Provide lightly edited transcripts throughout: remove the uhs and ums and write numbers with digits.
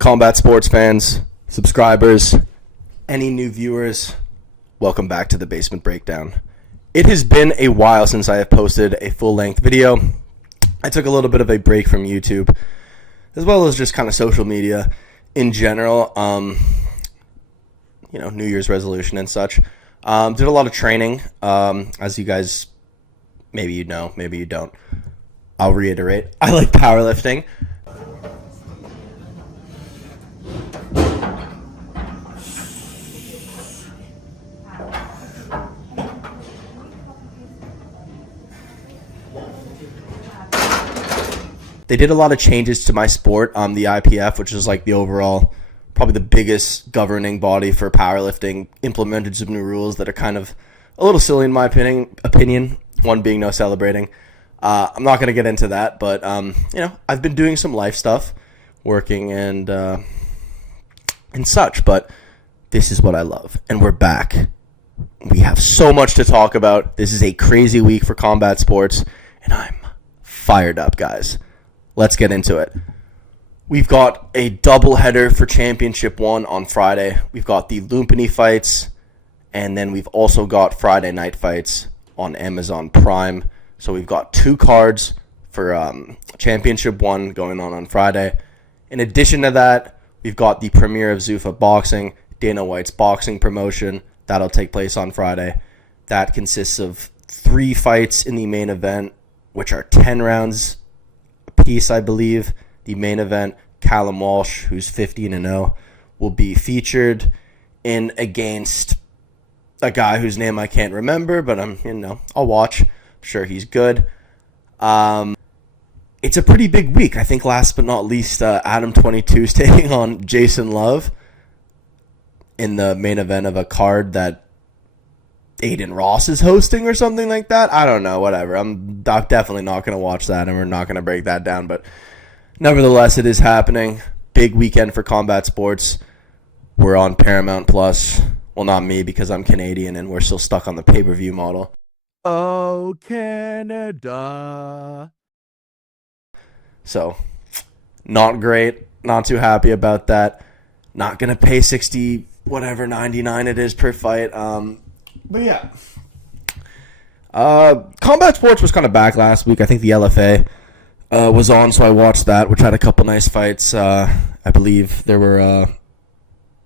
Combat sports fans, subscribers, any new viewers, welcome back to the Basement Breakdown. It has been a while since I have posted a full-length video. I took a little bit of a break from YouTube, as well as just kind of social media in general. New Year's resolution and such. Did a lot of training, as you guys, maybe you know, maybe you don't. I'll reiterate. I like powerlifting. They did a lot of changes to my sport, the IPF, which is like the overall, probably the biggest governing body for powerlifting, implemented some new rules that are kind of a little silly in my opinion, one being no celebrating. I'm not going to get into that, but, I've been doing some life stuff, working and such, but this is what I love, and we're back. We have so much to talk about. This is a crazy week for combat sports, and I'm fired up, guys. Let's get into it. We've got a doubleheader for Championship 1 on Friday. We've got the Lumpini fights, and then we've also got Friday night fights on Amazon Prime. So we've got 2 cards for Championship 1 going on Friday. In addition to that, we've got the premiere of Zuffa Boxing, Dana White's boxing promotion. That'll take place on Friday. That consists of 3 fights in the main event, which are 10 rounds piece, I believe. The main event, Callum Walsh, who's 15-0, will be featured in against a guy whose name I can't remember, but I'll watch. I'm sure he's good. It's a pretty big week. I think last but not least, Adam 22 is taking on Jason Love in the main event of a card that Aiden Ross is hosting or something like that. I don't know, whatever. I'm definitely not going to watch that, and we're not going to break that down. But nevertheless, it is happening. Big weekend for combat sports. We're on Paramount Plus. Well, not me, because I'm Canadian, and we're still stuck on the pay-per-view model. Oh, Canada. So, not great. Not too happy about that. Not going to pay 60, whatever, 99 it is per fight. But yeah, combat sports was kind of back last week. I think the LFA was on, so I watched that, which had a couple nice fights. I believe there were,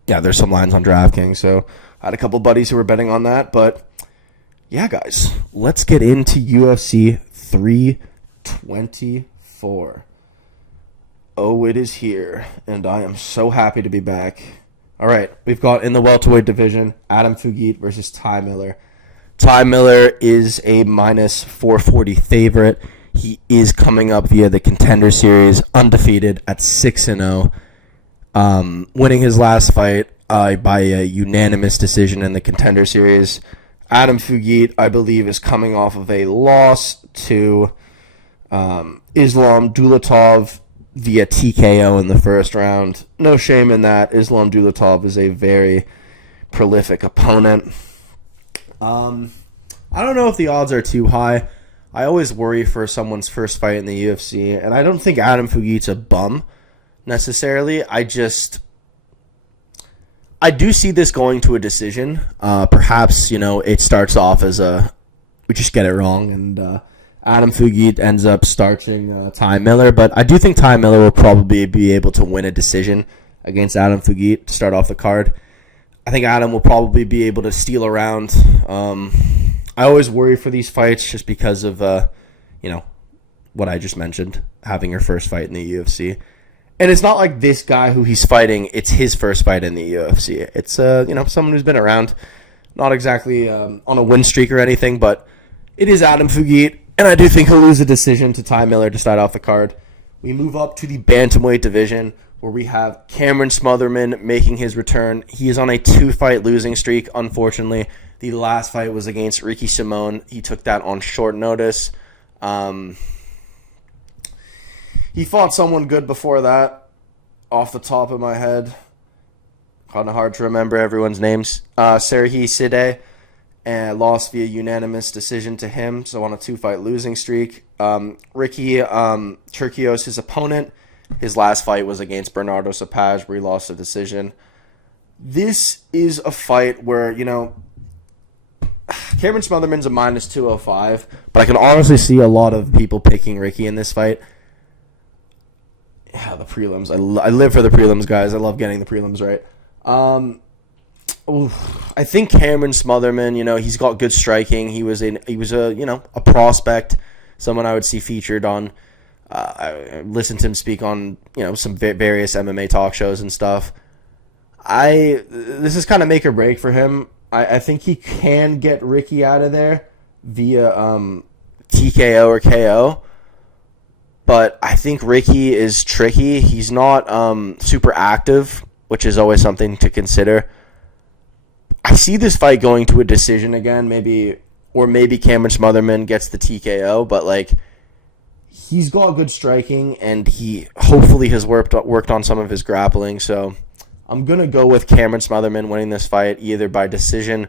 there's some lines on DraftKings, so I had a couple buddies who were betting on that. But yeah, guys, let's get into UFC 324. Oh, it is here, and I am so happy to be back. All right, we've got in the welterweight division, Adam Fugitt versus Ty Miller. Ty Miller is a minus 440 favorite. He is coming up via the Contender Series, undefeated at 6-0, winning his last fight by a unanimous decision in the Contender Series. Adam Fugitt, I believe, is coming off of a loss to Islam Dulatov via TKO in the first round. No shame in that. Islam Dulatov is a very prolific opponent. I don't know if the odds are too high. I always worry for someone's first fight in the UFC, and I don't think Adam Fugitt's a bum necessarily. I do see this going to a decision. Perhaps, it starts off as we just get it wrong, and Adam Fugitt ends up starching Ty Miller, but I do think Ty Miller will probably be able to win a decision against Adam Fugitt to start off the card. I think Adam will probably be able to steal around. I always worry for these fights just because of, what I just mentioned, having your first fight in the UFC. And it's not like this guy who he's fighting, it's his first fight in the UFC. It's, someone who's been around, not exactly on a win streak or anything, but it is Adam Fugitt. And I do think he'll lose a decision to Ty Miller to start off the card. We move up to the bantamweight division, where we have Cameron Smotherman making his return. He is on a 2-fight losing streak, unfortunately. The last fight was against Ricky Simone. He took that on short notice. He fought someone good before that, off the top of my head. Kind of hard to remember everyone's names. Serhiy Sidey. And lost via unanimous decision to him, so on a 2-fight losing streak. Ricky Turcios, his opponent, His last fight was against Bernardo Sapaj, where he lost a decision. This is a fight where, Cameron Smotherman's a minus 205, but I can honestly see a lot of people picking Ricky in this fight. Yeah, the prelims. I live for the prelims, guys. I love getting the prelims right. I think Cameron Smotherman, he's got good striking. He was a prospect, someone I would see featured on. I listened to him speak on, some various MMA talk shows and stuff. This is kind of make or break for him. I think he can get Ricky out of there via TKO or KO. But I think Ricky is tricky. He's not super active, which is always something to consider. I see this fight going to a decision again, maybe Cameron Smotherman gets the TKO, but he's got good striking, and he hopefully has worked on some of his grappling. So I'm gonna go with Cameron Smotherman winning this fight either by decision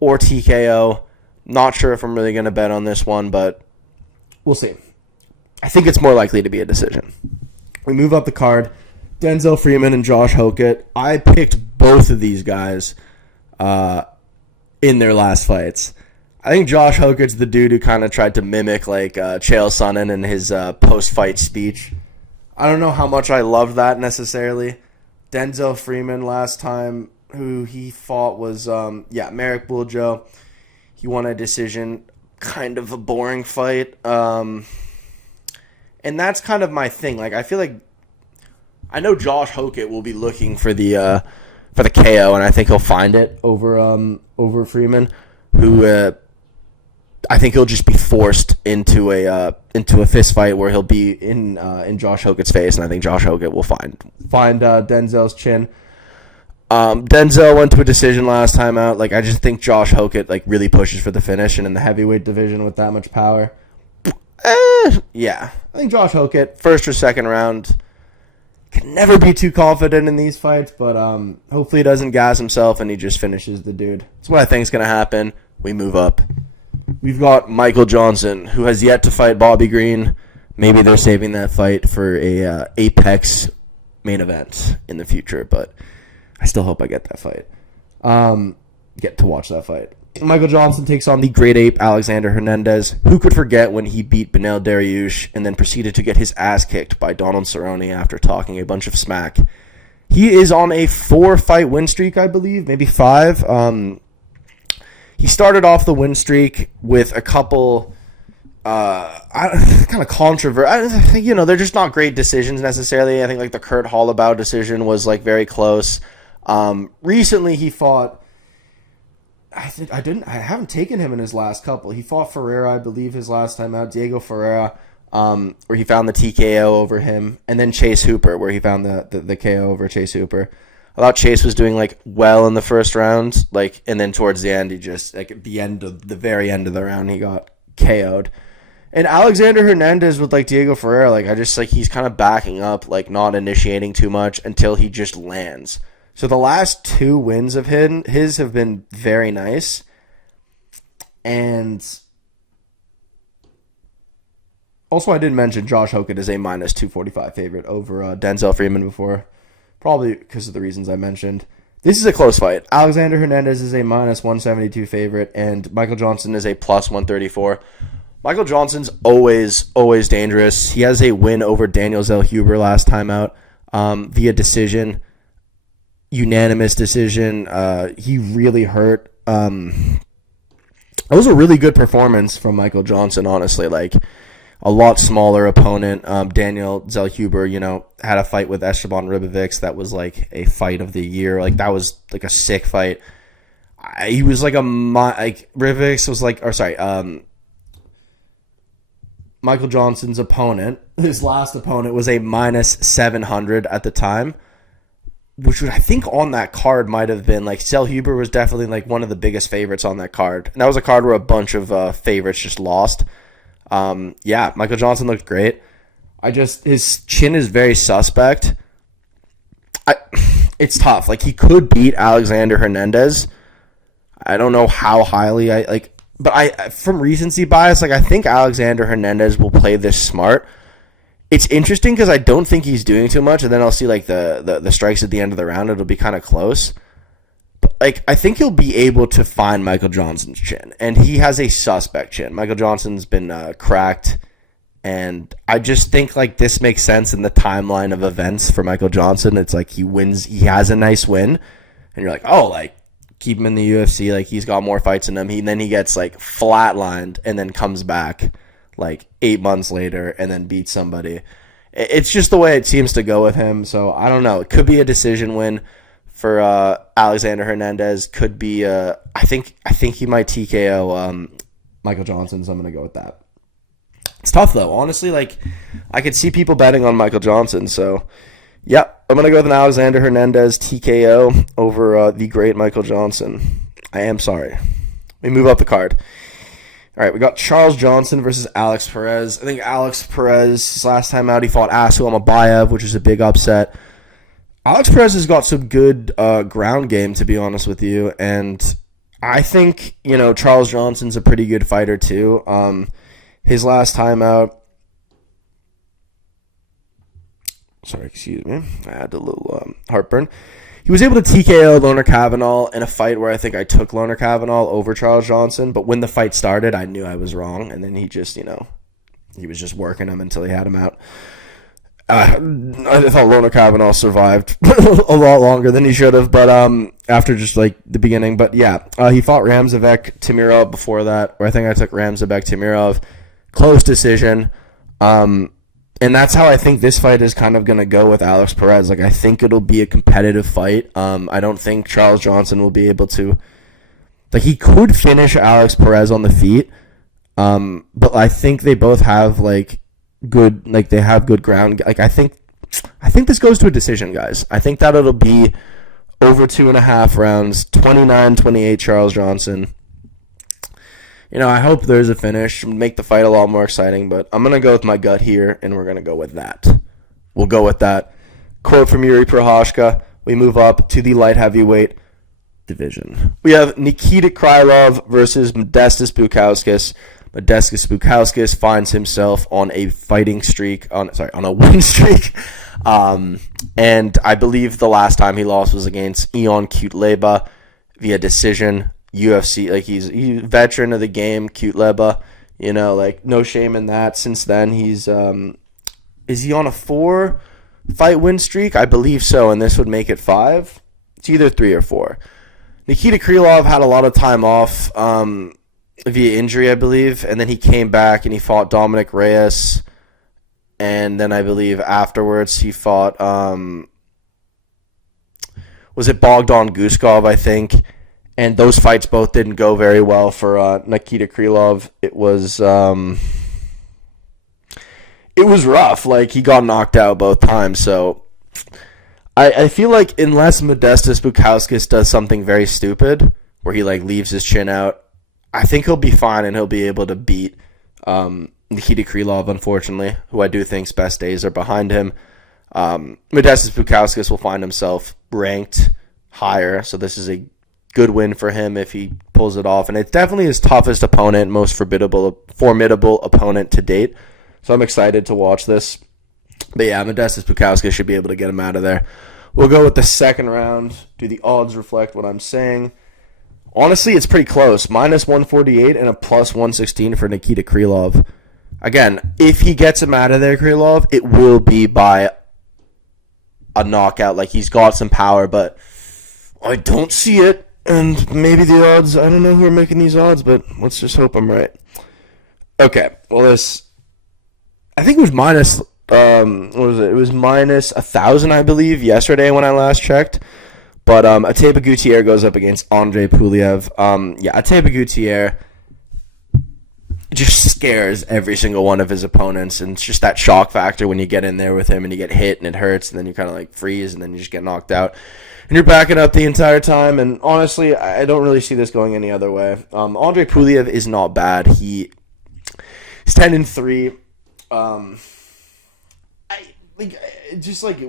or TKO. Not sure if I'm really gonna bet on this one, but we'll see. I think it's more likely to be a decision. We move up the card. Denzel Freeman and Josh Hokit. I picked both of these guys in their last fights. I think Josh Hokit's the dude who kind of tried to mimic Chael Sonnen in his post-fight speech. I don't know how much I loved that necessarily. Denzel Freeman last time, who he fought was Merrick Buljo. He won a decision, kind of a boring fight. And that's kind of my thing. I feel like I know Josh Hokit will be looking for the KO, and I think he'll find it over Freeman, who I think he'll just be forced into a fist fight where he'll be in Josh Hokit's face, and I think Josh Hokit will find Denzel's chin. Denzel went to a decision last time out. I just think Josh Hokit really pushes for the finish, and in the heavyweight division with that much power. Yeah. I think Josh Hokit, first or second round, can never be too confident in these fights, but hopefully he doesn't gas himself and he just finishes the dude. That's what I think is going to happen. We move up. We've got Michael Johnson, who has yet to fight Bobby Green. Maybe they're saving that fight for a Apex main event in the future, but I still hope I get that fight. Get to watch that fight. Michael Johnson takes on the Great Ape Alexander Hernandez. Who could forget when he beat Beneil Dariush and then proceeded to get his ass kicked by Donald Cerrone after talking a bunch of smack? He is on a 4-fight win streak, I believe, maybe 5. He started off the win streak with a couple kind of controversial. They're just not great decisions necessarily. I think the Kurt Hollabaugh decision was very close. Recently he fought. I haven't taken him in his last couple. He fought Ferreira, I believe, his last time out. Diego Ferreira, where he found the TKO over him, and then Chase Hooper, where he found the KO over Chase Hooper. I thought Chase was doing well in the first round, and then towards the end, he just at the very end of the round, he got KO'd. And Alexander Hernandez with Diego Ferreira, I just he's kind of backing up, not initiating too much until he just lands. So the last 2 wins of his have been very nice. And also I didn't mention Josh Hokit is a minus 245 favorite over Denzel Freeman before. Probably because of the reasons I mentioned. This is a close fight. Alexander Hernandez is a minus 172 favorite, and Michael Johnson is a plus 134. Michael Johnson's always dangerous. He has a win over Daniel Zellhuber last time out via decision. Unanimous decision. He really hurt. It was a really good performance from Michael Johnson, honestly. A lot smaller opponent. Daniel Zellhuber, had a fight with Esteban Ribovics that was a fight of the year. That was a sick fight. He was Ribovics was Michael Johnson's opponent, his last opponent, was a minus 700 at the time, which I think on that card might have been Zellhuber was definitely one of the biggest favorites on that card. And that was a card where a bunch of favorites just lost. Michael Johnson looked great. His chin is very suspect. It's tough. He could beat Alexander Hernandez. I don't know how highly but from recency bias, I think Alexander Hernandez will play this smart. It's interesting because I don't think he's doing too much, and then I'll see like the strikes at the end of the round. It'll be kind of close. But like I think he'll be able to find Michael Johnson's chin, and he has a suspect chin. Michael Johnson's been cracked, and I just think like this makes sense in the timeline of events for Michael Johnson. It's like he wins, he has a nice win, and you're like, oh, like keep him in the UFC, like he's got more fights in him. Then he gets like flatlined, and then comes back like 8 months later and then beats somebody. It's just the way it seems to go with him. So I don't know. It could be a decision win for Alexander Hernandez. Could be I think he might TKO Michael Johnson, so I'm gonna go with that. It's tough though, honestly. Like I could see people betting on Michael Johnson. So yeah, I'm gonna go with an Alexander Hernandez TKO over the great Michael Johnson. I am sorry. We move up the card. All right, we got Charles Johnson versus Alex Perez. I think Alex Perez, last time out, he fought Asu Amabayev, which is a big upset. Alex Perez has got some good ground game, to be honest with you. And I think, Charles Johnson's a pretty good fighter, too. His last time out... Sorry, excuse me. I had a little heartburn. He was able to TKO Loner Kavanagh in a fight where I think I took Loner Kavanagh over Charles Johnson, but when the fight started, I knew I was wrong, and then he just, he was just working him until he had him out. I thought Loner Kavanagh survived a lot longer than he should have, but after just like the beginning. But yeah, he fought Ramzavek Tamirov before that, where I think I took Ramzavek Tamirov. Close decision. And that's how I think this fight is kind of going to go with Alex Perez. Like, I think it'll be a competitive fight. I don't think Charles Johnson will be able to... Like, he could finish Alex Perez on the feet, but I think they both have, like, good... Like, they have good ground... Like, I think this goes to a decision, guys. I think that it'll be over 2.5 rounds, 29-28 Charles Johnson. I hope there's a finish, make the fight a lot more exciting, but I'm going to go with my gut here, and we're going to go with that. We'll go with that. Quote from Yuri Prohashka. We move up to the light heavyweight division. We have Nikita Krylov versus Modestas Bukauskas. Modestas Bukauskas finds himself on a fighting streak, on a win streak. And I believe the last time he lost was against Ion Cutelaba via decision. UFC, like he's a veteran of the game, Cutelaba, like no shame in that. Since then, he's is he on a 4-fight win streak? I believe so, and this would make it 5. It's either 3 or 4. Nikita Krylov had a lot of time off via injury, I believe, and then he came back and he fought Dominic Reyes, and then I believe afterwards he fought was it Bogdan Guskov, I think. And those fights both didn't go very well for Nikita Krylov. It was rough. Like, he got knocked out both times. So I feel like unless Modestas Bukauskas does something very stupid, where he like leaves his chin out, I think he'll be fine and he'll be able to beat Nikita Krylov, unfortunately, who I do think's best days are behind him. Modestas Bukauskas will find himself ranked higher, so this is a good win for him if he pulls it off. And it's definitely his toughest opponent, most formidable opponent to date. So I'm excited to watch this. But yeah, Modestas Bukauskas should be able to get him out of there. We'll go with the second round. Do the odds reflect what I'm saying? Honestly, it's pretty close. -148 and a +116 for Nikita Krylov. Again, if he gets him out of there, Krylov, it will be by a knockout. Like, he's got some power, but I don't see it. And maybe the odds, I don't know who are making these odds, but let's just hope I'm right. Okay, well, I think it was minus, what was it? It was minus 1,000, I believe, yesterday when I last checked. But Ateba Gautier goes up against Andrey Puliev. Ateba Gautier just scares every single one of his opponents, and it's just that shock factor when you get in there with him and you get hit and it hurts, and then you kind of like freeze and then you just get knocked out. And you're backing up the entire time, and honestly, I don't really see this going any other way. Andrey Puliev is not bad. He's 10-3.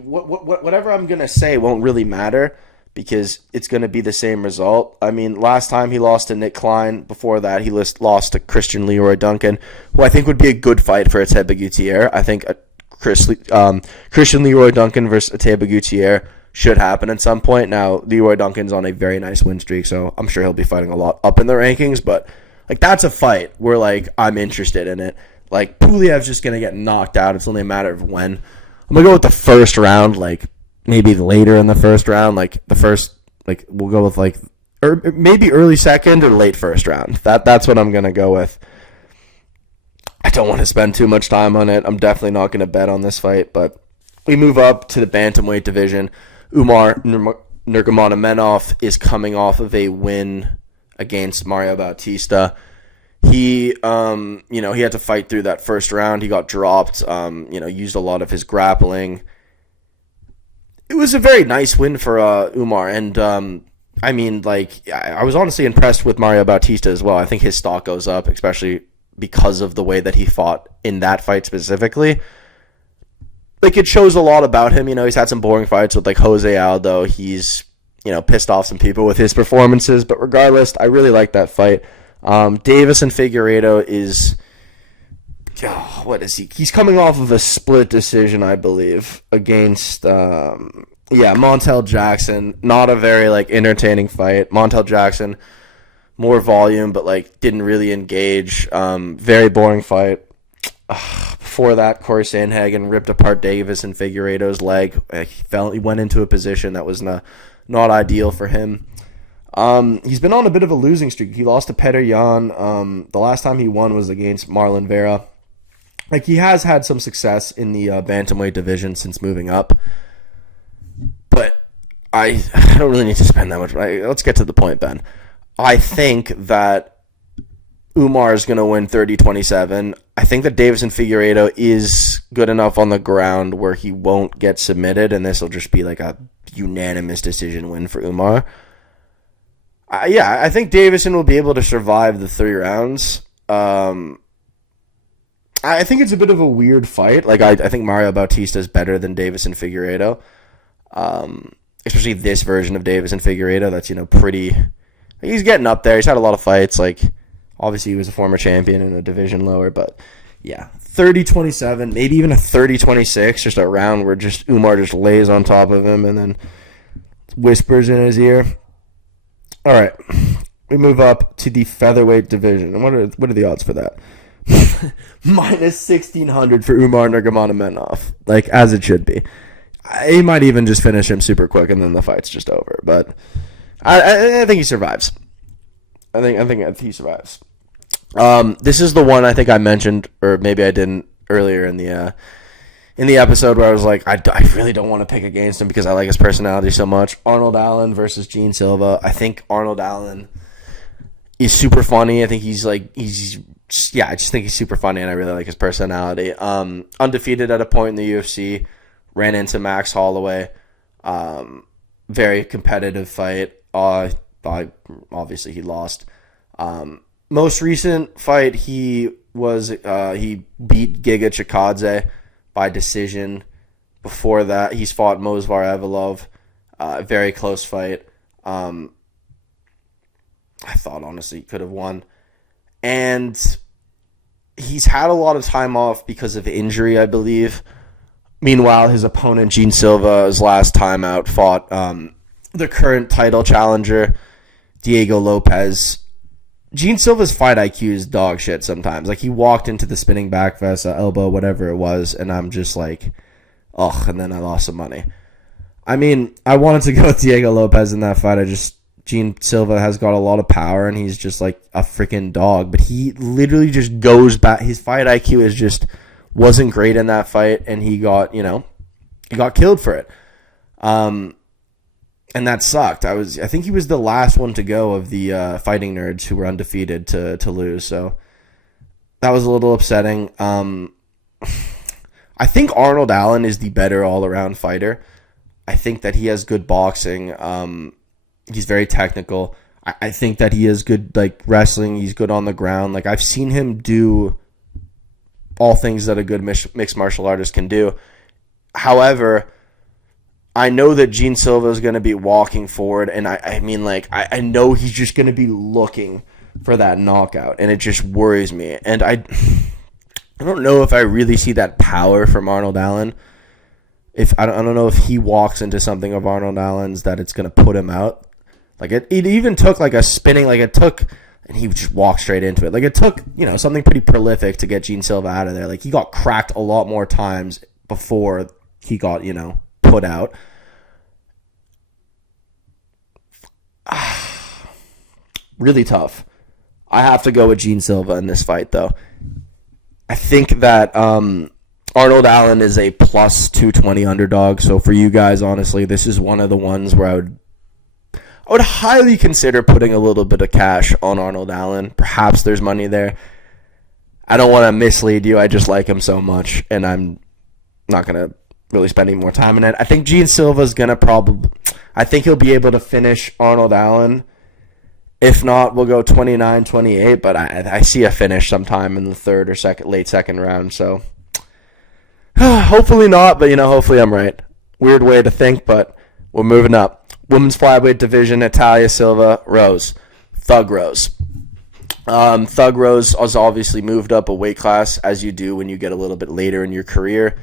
Whatever I'm gonna say won't really matter because it's gonna be the same result. I mean, last time he lost to Nick Klein. Before that, he lost to Christian Leroy Duncan, who I think would be a good fight for Ateba Gautier. I think Christian Leroy Duncan versus Ateba Gautier should happen at some point. Now, Leroy Duncan's on a very nice win streak, so I'm sure he'll be fighting a lot up in the rankings, but like that's a fight where like I'm interested in it. Like Puliev's just gonna get knocked out. It's only a matter of when. I'm gonna go with the first round, like maybe later in the first round, like the first, like we'll go with like, or maybe early second or late first round. That's what I'm gonna go with. I don't want to spend too much time on it. I'm definitely not gonna bet on this fight, but we move up to the bantamweight division. Umar Nurmagomedov is coming off of a win against Mario Bautista. He, he had to fight through that first round. He got dropped, used a lot of his grappling. It was a very nice win for Umar. And, I was honestly impressed with Mario Bautista as well. I think his stock goes up, especially because of the way that he fought in that fight specifically. Like, it shows a lot about him. He's had some boring fights with, like, Jose Aldo. He's, pissed off some people with his performances. But regardless, I really like that fight. Deiveson Figueiredo is... what is he? He's coming off of a split decision, I believe, against... Montel Jackson. Not a very, entertaining fight. Montel Jackson, more volume, but, didn't really engage. Very boring fight. Before that, Corey Sandhagen ripped apart Deiveson Figueiredo's leg. He went into a position that was not ideal for him. He's been on a bit of a losing streak. He lost to Petr Yan. The last time he won was against Marlon Vera. He has had some success in the bantamweight division since moving up. But I don't really need to spend that much. Let's get to the point, Ben. I think that Umar is going to win 30-27. I think that Deiveson Figueiredo is good enough on the ground where he won't get submitted, and this will just be a unanimous decision win for Umar. I think Deiveson will be able to survive the 3 rounds. I think it's a bit of a weird fight. I think Mario Bautista is better than Deiveson Figueiredo. Especially this version of Deiveson Figueiredo that's, pretty... He's getting up there. He's had a lot of fights. Obviously, he was a former champion in a division lower, but yeah, 30-27, maybe even a 30-26, just a round where just Umar just lays on top of him and then whispers in his ear. All right, we move up to the featherweight division. And what are the odds for that? Minus 1,600 for Umar Nurmagomedov, as it should be. He might even just finish him super quick and then the fight's just over. But I think he survives. I think he survives. This is the one I think I mentioned, or maybe I didn't earlier in the episode, where I was like, I really don't want to pick against him because I like his personality so much. Arnold Allen versus Gene Silva. I think Arnold Allen is super funny. I think I just think he's super funny, and I really like his personality. Undefeated at a point in the UFC, ran into Max Holloway. Very competitive fight. Obviously he lost. Most recent fight, he beat Giga Chikadze by decision. Before that, he's fought Movsar Evloev. Very close fight. I thought, honestly, he could have won. And he's had a lot of time off because of injury, I believe. Meanwhile, his opponent, Gene Silva, his last time out, fought the current title challenger, Diego Lopez. Gene Silva's fight IQ is dog shit sometimes. He walked into the spinning back fist, elbow, whatever it was, and I'm just and then I lost some money. I wanted to go with Diego Lopez in that fight. Gene Silva has got a lot of power, and he's just a freaking dog, but he literally just goes back. His fight IQ wasn't great in that fight, and he got killed for it. And that sucked. I think he was the last one to go of the fighting nerds who were undefeated to lose. So that was a little upsetting. I think Arnold Allen is the better all-around fighter. I think that he has good boxing. He's very technical. I think that he is good wrestling. He's good on the ground. I've seen him do all things that a good mixed martial artist can do. However, I know that Gene Silva is going to be walking forward, and I know he's just going to be looking for that knockout, and it just worries me. And I don't know if I really see that power from Arnold Allen. If I don't know if he walks into something of Arnold Allen's that it's going to put him out. Like it even took like a spinning, like it took, and he just walked straight into it. Like it took, something pretty prolific to get Gene Silva out of there. Like he got cracked a lot more times before he got, put out. Really tough. I have to go with Gene Silva in this fight, though. I think that Arnold Allen is a plus 220 underdog. So for you guys, honestly, this is one of the ones where I would highly consider putting a little bit of cash on Arnold Allen. Perhaps there's money there. I don't want to mislead you. I just like him so much, and I'm not going to really spend any more time on it. I think Gene Silva's going to I think he'll be able to finish Arnold Allen. If not, we'll go 29-28, but I see a finish sometime in the third or late second round. So hopefully not, but hopefully I'm right. Weird way to think, but we're moving up. Women's flyweight division: Natalia, Silva, Rose, Thug Rose. Thug Rose has obviously moved up a weight class, as you do when you get a little bit later in your career.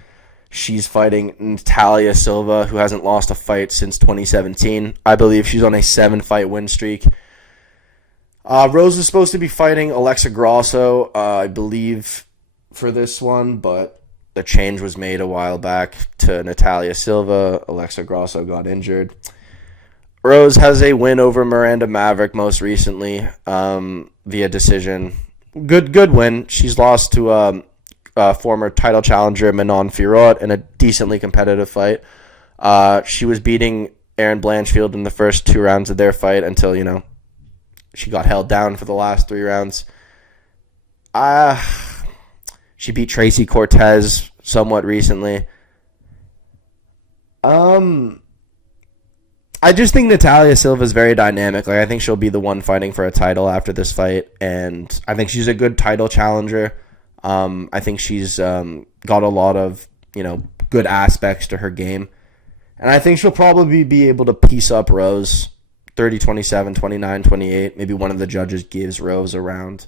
She's fighting Natalia Silva, who hasn't lost a fight since 2017. I believe she's on a 7-fight win streak. Rose is supposed to be fighting Alexa Grasso, I believe, for this one, but the change was made a while back to Natalia Silva. Alexa Grasso got injured. Rose has a win over Miranda Maverick most recently via decision. Good win. She's lost to former title challenger Manon Fiorot in a decently competitive fight. She was beating Erin Blanchfield in the first 2 rounds of their fight until, she got held down for the last 3 rounds. She beat Tracy Cortez somewhat recently. I just think Natalia Silva is very dynamic. Like I think she'll be the one fighting for a title after this fight, and I think she's a good title challenger. I think she's got a lot of good aspects to her game, and I think she'll probably be able to piece up Rose. 30-27, 29-28. Maybe one of the judges gives Rose a round.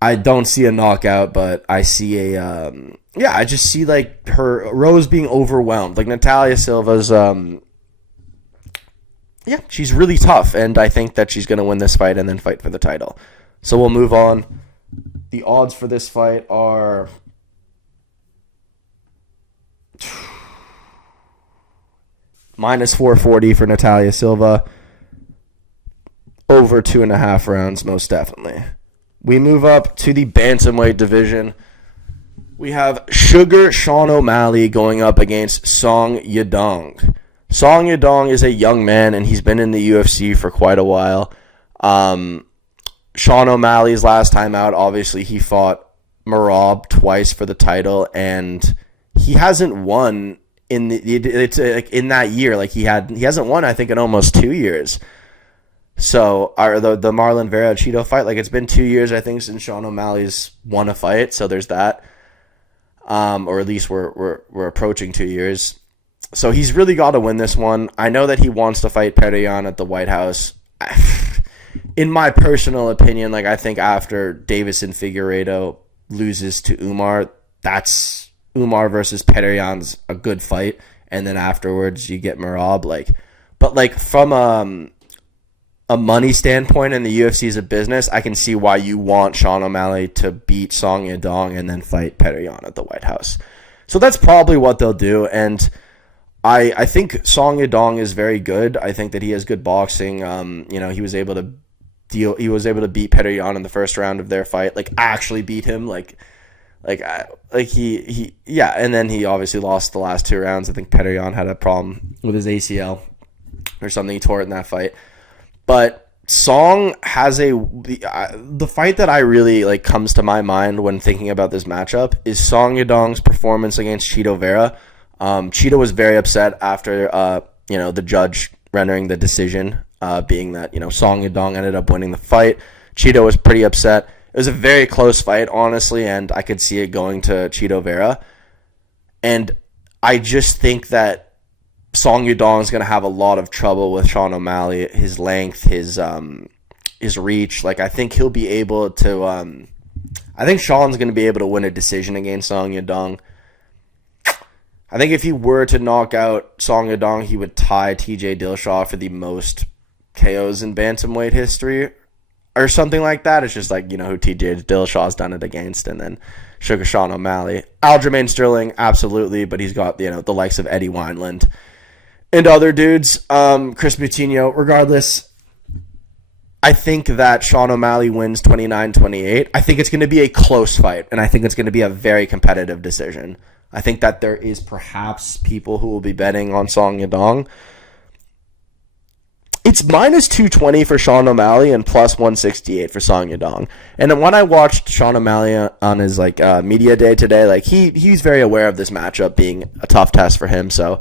I don't see a knockout, but I see I just see like her Rose being overwhelmed. Like Natalia Silva's she's really tough, and I think that she's going to win this fight and then fight for the title. So we'll move on. The odds for this fight are minus 440 for Natalia Silva. Over 2.5 rounds, most definitely. We move up to the bantamweight division. We have Sugar Sean O'Malley going up against Song Yadong. Song Yadong is a young man, and he's been in the UFC for quite a while. Sean O'Malley's last time out, obviously, he fought Merab twice for the title, and he hasn't won in that year. Like he hasn't won, I think, in almost 2 years. So the Marlon Vera Cheeto fight, like it's been 2 years, I think, since Sean O'Malley's won a fight. So there's that, or at least we're approaching 2 years. So he's really got to win this one. I know that he wants to fight Pereira at the White House. In my personal opinion, like I think after Deiveson Figueiredo loses to Umar, that's Umar versus Pereira's a good fight, and then afterwards you get Merab. But from a money standpoint, and the UFC is a business, I can see why you want Sean O'Malley to beat Song Yadong and then fight Pereira at the White House. So that's probably what they'll do, and I think Song Yadong is very good. I think that he has good boxing. He was able to beat Pereira in the first round of their fight, actually beat him, and then he obviously lost the last 2 rounds. I think Pereira had a problem with his ACL or something. He tore it in that fight. But Song has the fight that I really comes to my mind when thinking about this matchup is Song Yadong's performance against Chito Vera. Chito was very upset after the judge rendering the decision, being that Song Yadong ended up winning the fight. Chito was pretty upset. It was a very close fight, honestly, and I could see it going to Chito Vera. And I just think that Song Yadong is going to have a lot of trouble with Sean O'Malley. His length, his reach. I think he'll be able to I think Sean's going to be able to win a decision against Song Yadong. I think if he were to knock out Song Yadong, he would tie TJ Dillashaw for the most KOs in bantamweight history or something like that. It's just like, who TJ Dillashaw's done it against, and then Sugar Sean O'Malley. Aljamain Sterling, absolutely, but he's got, the likes of Eddie Wineland and other dudes. Chris Moutinho, regardless, I think that Sean O'Malley wins 29-28. I think it's going to be a close fight, and I think it's going to be a very competitive decision. I think that there is perhaps people who will be betting on Song Yadong. It's minus 220 for Sean O'Malley and plus 168 for Song Yadong. And when I watched Sean O'Malley on his media day today, he's very aware of this matchup being a tough test for him. So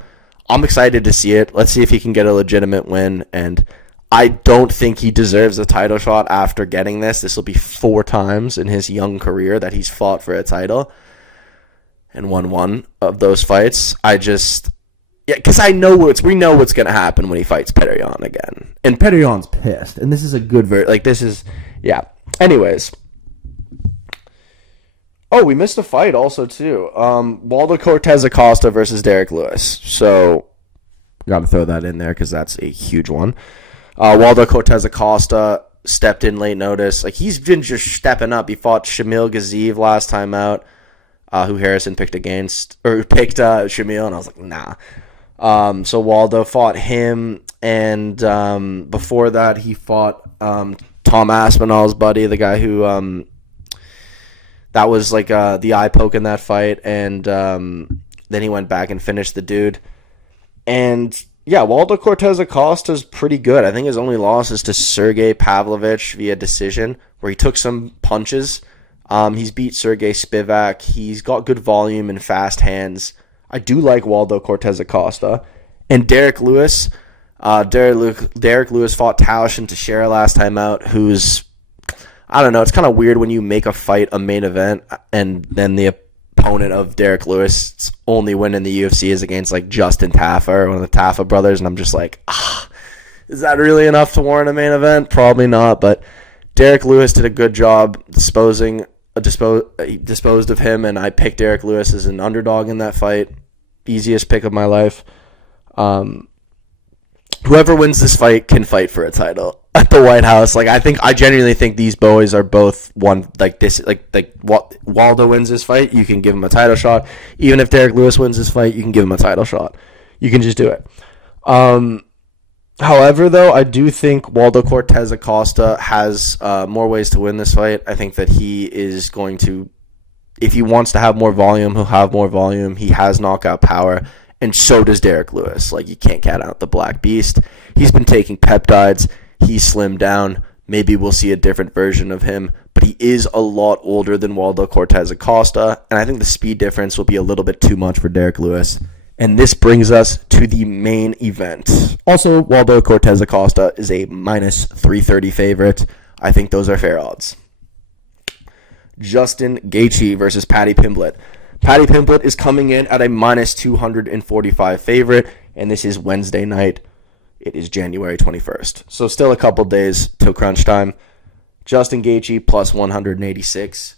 I'm excited to see it. Let's see if he can get a legitimate win. And I don't think he deserves a title shot after getting this. This will be 4 times in his young career that he's fought for a title and won one of those fights. Because we know what's going to happen when he fights Petr Yan again. And Petr Yan's pissed. And this is a good Anyways. Oh, we missed a fight also, too. Waldo Cortes-Acosta versus Derrick Lewis. So, got to throw that in there because that's a huge one. Waldo Cortes-Acosta stepped in late notice. He's been just stepping up. He fought Shamil Gaziev last time out, who Harrison picked Shamil, and I was like, nah. So Waldo fought him, and before that he fought Tom Aspinall's buddy, the guy who that was the eye poke in that fight, and then he went back and finished the dude. And yeah, Waldo Cortes-Acosta is pretty good. I think his only loss is to Sergey Pavlovich via decision, where he took some punches. He's beat Sergey Spivak. He's got good volume and fast hands. I do like Waldo Cortes-Acosta. And Derrick Lewis. Derrick Lewis fought Taushin Teixeira last time out, who's, I don't know, it's kind of weird when you make a fight a main event and then the opponent of Derrick Lewis' only win in the UFC is against Justin Tafa, one of the Tafa brothers, and I'm just is that really enough to warrant a main event? Probably not, but Derrick Lewis did a good job disposed of him, and I picked Derrick Lewis as an underdog in that fight. Easiest pick of my life. Whoever wins this fight can fight for a title at the White House. I genuinely think these boys are both one Waldo wins this fight, you can give him a title shot. Even if Derrick Lewis wins this fight, you can give him a title shot. You can just do it. However, though, I do think Waldo Cortes-Acosta has more ways to win this fight. I think that he is going to, if he wants to have more volume, he'll have more volume. He has knockout power, and so does Derrick Lewis. You can't count out the Black Beast. He's been taking peptides. He's slimmed down. Maybe we'll see a different version of him, but he is a lot older than Waldo Cortes-Acosta, and I think the speed difference will be a little bit too much for Derrick Lewis. And this brings us to the main event. Also, Waldo Cortes-Acosta is a minus 330 favorite. I think those are fair odds. Justin Gaethje versus Paddy Pimblett. Paddy Pimblett is coming in at a minus 245 favorite, and this is Wednesday night. It is January 21st. So still a couple days till crunch time. Justin Gaethje plus 186.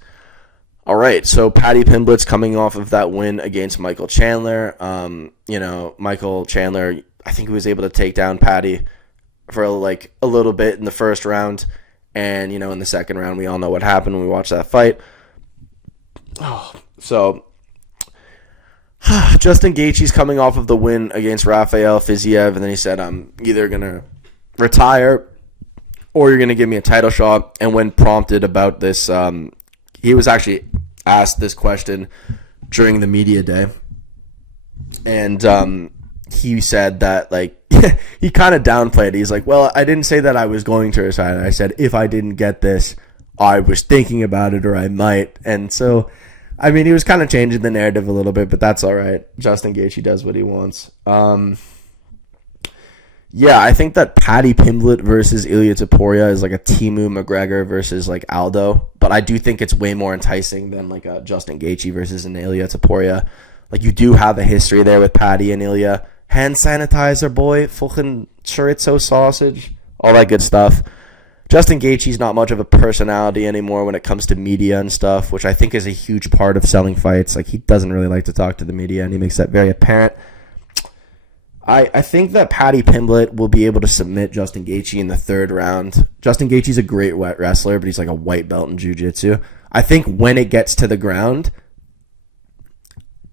All right, so Paddy Pimblett's coming off of that win against Michael Chandler. Michael Chandler, I think he was able to take down Paddy for a little bit in the first round. And, in the second round, we all know what happened when we watched that fight. So, Justin Gaethje's coming off of the win against Rafael Fiziev, and then he said, I'm either going to retire or you're going to give me a title shot. And when prompted about this, he was actually asked this question during the media day, and he said that he kind of downplayed it. He's like, well, I didn't say that I was going to resign. I said if I didn't get this, I was thinking about it, or I might. And so, he was kind of changing the narrative a little bit, but that's all right. Justin Gaethje does what he wants. Yeah, I think that Paddy Pimblett versus Ilia Topuria is a Timu McGregor versus Aldo, but I do think it's way more enticing than a Justin Gaethje versus an Ilia Topuria. You do have a history there with Paddy and Ilia. Hand sanitizer, boy, fucking chorizo sausage, all that good stuff. Justin Gaethje's not much of a personality anymore when it comes to media and stuff, which I think is a huge part of selling fights. Like, he doesn't really like to talk to the media, and he makes that very apparent. I think that Paddy Pimblett will be able to submit Justin Gaethje in the third round. Justin Gaethje's a great wrestler, but he's like a white belt in jiu-jitsu. I think when it gets to the ground,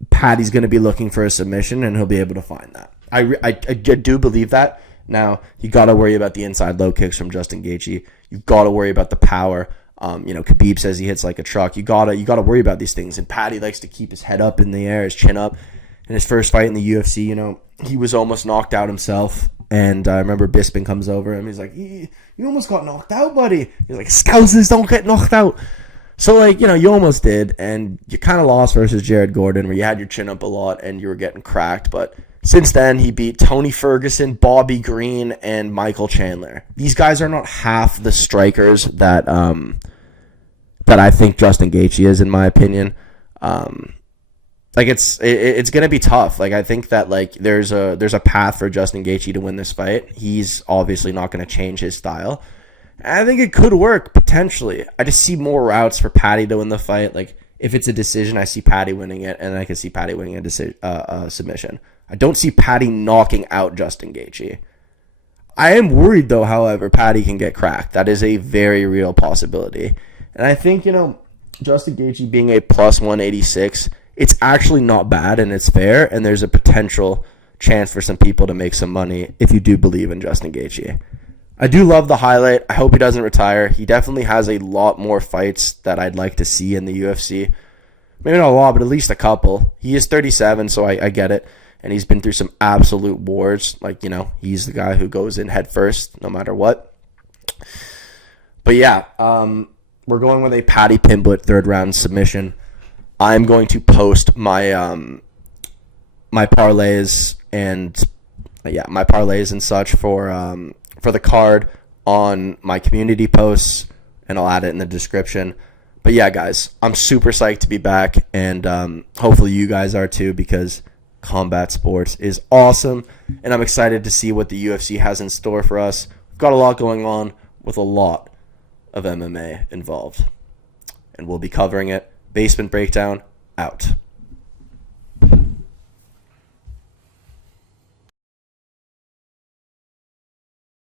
Paddy's going to be looking for a submission, and he'll be able to find that. I do believe that. Now, you got to worry about the inside low kicks from Justin Gaethje. You've got to worry about the power. Khabib says he hits like a truck. You got to worry about these things. And Paddy likes to keep his head up in the air, his chin up. In his first fight in the UFC, he was almost knocked out himself. And I remember Bisping comes over and he's like, you almost got knocked out, buddy. He's like, Scousers don't get knocked out. So, you almost did. And you kind of lost versus Jared Gordon, where you had your chin up a lot and you were getting cracked. But since then, he beat Tony Ferguson, Bobby Green, and Michael Chandler. These guys are not half the strikers that I think Justin Gaethje is, in my opinion. It's going to be tough. I think that there's a path for Justin Gaethje to win this fight. He's obviously not going to change his style. And I think it could work, potentially. I just see more routes for Paddy to win the fight. If it's a decision, I see Paddy winning it, and I can see Paddy winning a submission. I don't see Paddy knocking out Justin Gaethje. I am worried, though, however, Paddy can get cracked. That is a very real possibility. And I think, Justin Gaethje being a plus 186, it's actually not bad, and it's fair, and there's a potential chance for some people to make some money if you do believe in Justin Gaethje. I do love the highlight. I hope he doesn't retire. He definitely has a lot more fights that I'd like to see in the UFC. Maybe not a lot, but at least a couple. He is 37, so I get it. And he's been through some absolute wars. He's the guy who goes in head first no matter what. But yeah, we're going with a Paddy Pimblett third round submission. I'm going to post my my parlays and such for the card on my community posts, and I'll add it in the description. But yeah, guys, I'm super psyched to be back, and hopefully you guys are too, because combat sports is awesome, and I'm excited to see what the UFC has in store for us. We've got a lot going on with a lot of MMA involved, and we'll be covering it. Basement Breakdown, out.